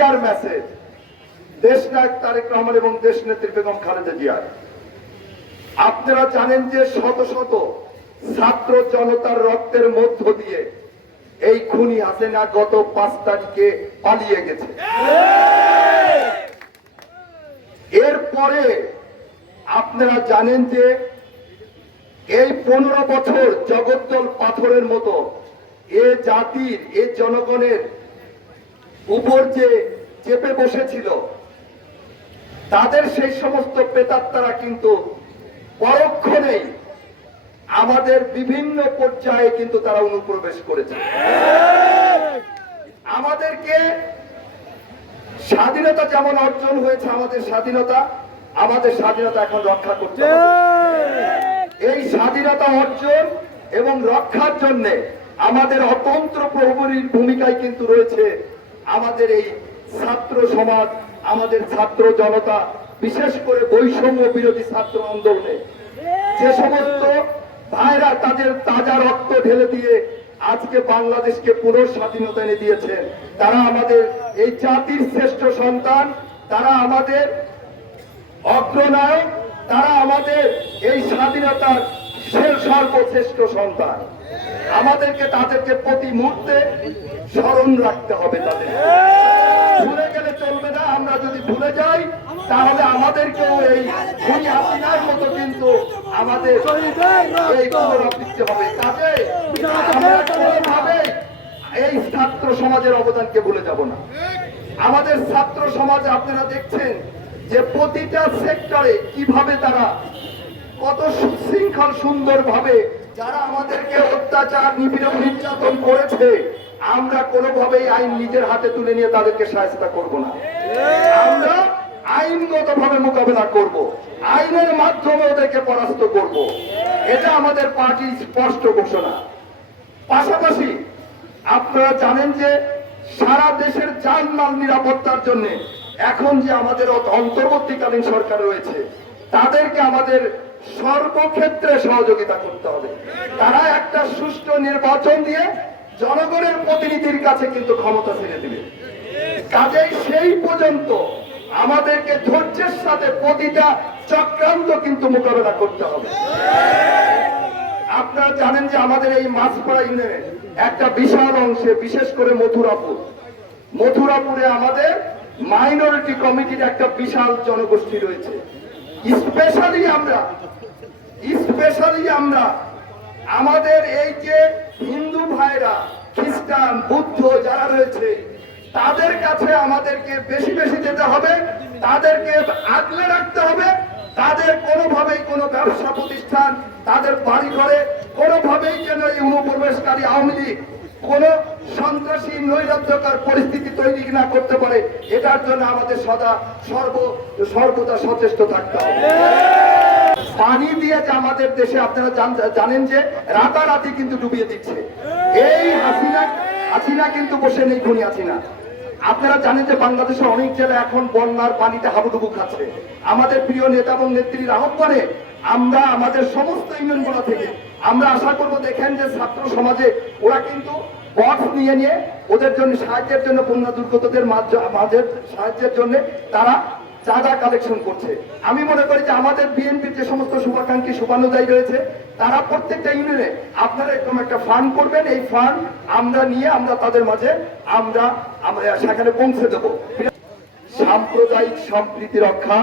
Clear message দেশ নায়ক তারেক রহমান এবং দেশ নেত্রী বেগম খালেদা জিয়ার। আপনারা জানেন যে শত শত ছাত্র জনতার রক্তের মধ্য দিয়ে এই খুনি হাসিনা গত পাঁচ তারিখে পালিয়ে গেছে। এরপরে আপনারা জানেন যে এই পনেরো বছর জগদ্দল পাথরের মতো এ জাতির, এ জনগণের উপর যে চেপে বসেছিল, তাদের সেই সমস্ত প্রেতাত্মারা কিন্তু পরক্ষণেই আমাদের বিভিন্ন পর্যায়ে কিন্তু তারা অনুপ্রবেশ করেছে। আমাদেরকে স্বাধীনতা যেমন অর্জন হয়েছে, আমাদের স্বাধীনতা আমাদের স্বাধীনতা এখন রক্ষা করতে এই স্বাধীনতা অর্জন এবং রক্ষার জন্য আমাদের অতন্ত্র প্রহরীর ভূমিকায় কিন্তু রয়েছে আমাদের এই ছাত্র সমাজ, আমাদের ছাত্র জনতা, বিশেষ করে বৈষম্য বিরোধী ছাত্র আন্দোলনে। যে সমস্ত ভাইরা তাদের তাজা রক্ত ঢেলে দিয়ে আজকে বাংলাদেশকে পুনঃস্বাধীনতা এনে দিয়েছেন, তারা আমাদের এই জাতির শ্রেষ্ঠ সন্তান, তারা আমাদের অগ্রনায়ক, তারা আমাদের এই স্বাধীনতার সে- সর্বশ্রেষ্ঠ সন্তান। আমাদেরকে তাদেরকে প্রতি মুহূর্তে স্মরণ রাখতে হবে তাদের। ভুলে গেলে চলবে না, আমরা যদি ভুলে যাই, তাহলে আমাদেরকেও এই খুনি হাসিনার মতো কিন্তু আমাদের এই পুনরাবৃত্তি হবে। কাজে আমরা এই ছাত্র সমাজের অবদানকে ভুলে যাব না। আমাদের ছাত্র সমাজে আপনারা দেখছেন যে প্রতিটা সেক্টরে কীভাবে তারা কত সুশৃঙ্খল সুন্দর ভাবে যারা আমাদেরকে অত্যাচার, নিপীড়ন, নির্যাতন করেছে, আমরা কোনোভাবেই আইন নিজের হাতে তুলে নিয়ে তাদেরকে সাহায্য করব না। আমরা আইনগত ভাবে মোকাবেলা করব, আইনের মাধ্যমে ওদেরকে পরাস্ত করব। এটা আমাদের পার্টির স্পষ্ট ঘোষণা। পাশাপাশি আপনারা জানেন যে সারা দেশের জানমাল নিরাপত্তার জন্য এখন যে আমাদের অন্তর্বর্তীকালীন সরকার রয়েছে, তাদেরকে আমাদের সর্বক্ষেত্রে সহযোগিতা করতে হবে। তারা একটা সুষ্ঠু নির্বাচন দিয়ে জনগণের প্রতিনিধির কাছে কিন্তু ক্ষমতা ছেড়ে দিবে। কাজেই সেই পর্যন্ত আমাদেরকে ধৈর্যের সাথে প্রতিটা চক্রান্ত কিন্তু মোকাবেলা করতে হবে। আপনারা জানেন যে আমাদের এই মাছপাড়া ইউনিয়নের একটা বিশাল অংশে, বিশেষ করে মথুরাপুর, মথুরাপুরে আমাদের মাইনরিটি কমিটির একটা বিশাল জনগোষ্ঠী রয়েছে। স্পেশালি আমরা স্পেশালি আমরা আমাদের এই যে হিন্দু ভাইরা, খ্রিস্টান, বুদ্ধ যারা রয়েছে, তাদের কাছে আমাদেরকে বেশি বেশি যেতে হবে, তাদেরকে আগলে রাখতে হবে, তাদের কোনোভাবেই কোনো ব্যবসা প্রতিষ্ঠান, তাদের বাড়ি ঘরে কোনোভাবেই যেন এই অনুপ্রবেশকারী আওয়ামী লীগ কোন সন্ত্রাসী নৈরাজ্যকার পরিস্থিতি তৈরি না করতে পারে, এটার জন্য আমাদের সদা সর্ব, সর্বদা সচেষ্ট থাকতে হবে। পানি দিয়ে যে আমাদের দেশে, আপনারা জানেন যে রাতারাতি কিন্তু ডুবিয়ে দিচ্ছে। এই হাসিনা হাসিনা কিন্তু বসে নেই, খুনি হাসিনা আপনারা জানেন যে বাংলাদেশের অনেক জেলা এখন বন্যার পানিতে হাবুডুবু খাচ্ছে। আমাদের প্রিয় নেতা এবং নেত্রীর আহ্বানে আমরা আমাদের সমস্ত ইউনিয়নগুলো থেকে, আমরা আশা করব দেখেন যে ছাত্র সমাজে ওরা কিন্তু বক্স নিয়ে নিয়ে ওদের জন্য সাহায্যের জন্য বন্যা দুর্গতদের মাঝ- সাহায্যের জন্য তারা চাঁদা কালেকশন করছে। আমি মনে করি যে আমাদের বিএনপির যে সমস্ত শুভাকাঙ্ক্ষী শুভানুদায়ী রয়েছে, তারা প্রত্যেকটা ইউনিয়নে আপনারা এরকম একটা ফান্ড করবেন। এই ফান্ড আমরা নিয়ে আমরা তাদের মাঝে আমরা সেখানে পৌঁছে দেব। সাম্প্রদায়িক সম্প্রীতি রক্ষা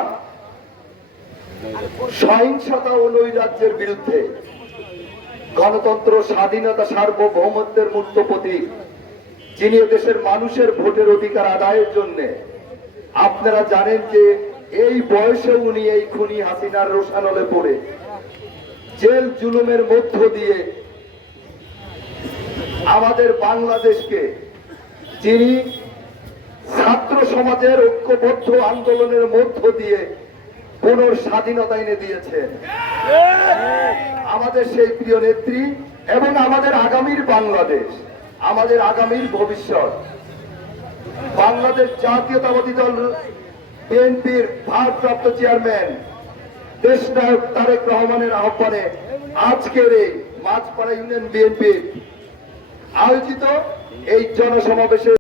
সহিংসতা ও নৈরাজ্যের বিরুদ্ধে গণতন্ত্র, স্বাধীনতা, সার্বভৌমত্বের মূর্ত প্রতীক, যিনি দেশের মানুষের ভোটের অধিকার আদায়ের জন্য, আপনারা জানেন যে এই বয়সে উনি এই খুনি হাসিনার রোশানলে পড়ে, জেল জুলুমের মধ্য দিয়ে আমাদের বাংলাদেশকে, যিনি ছাত্র সমাজের ঐক্যবদ্ধ আন্দোলনের মধ্য দিয়ে পুনর স্বাধীনতা এনে দিয়েছেন আমাদের সেই প্রিয় নেত্রী এবং আমাদের আগামীর বাংলাদেশ, আমাদের আগামীর ভবিষ্যৎ। বাংলাদেশ জাতীয়তাবাদী দল বিএনপির ভারপ্রাপ্ত চেয়ারম্যান দেশ নায়ক তারেক রহমানের আহ্বানে আজকের এই মাঝপাড়া ইউনিয়ন বিএনপির আয়োজিত এই জনসমাবেশে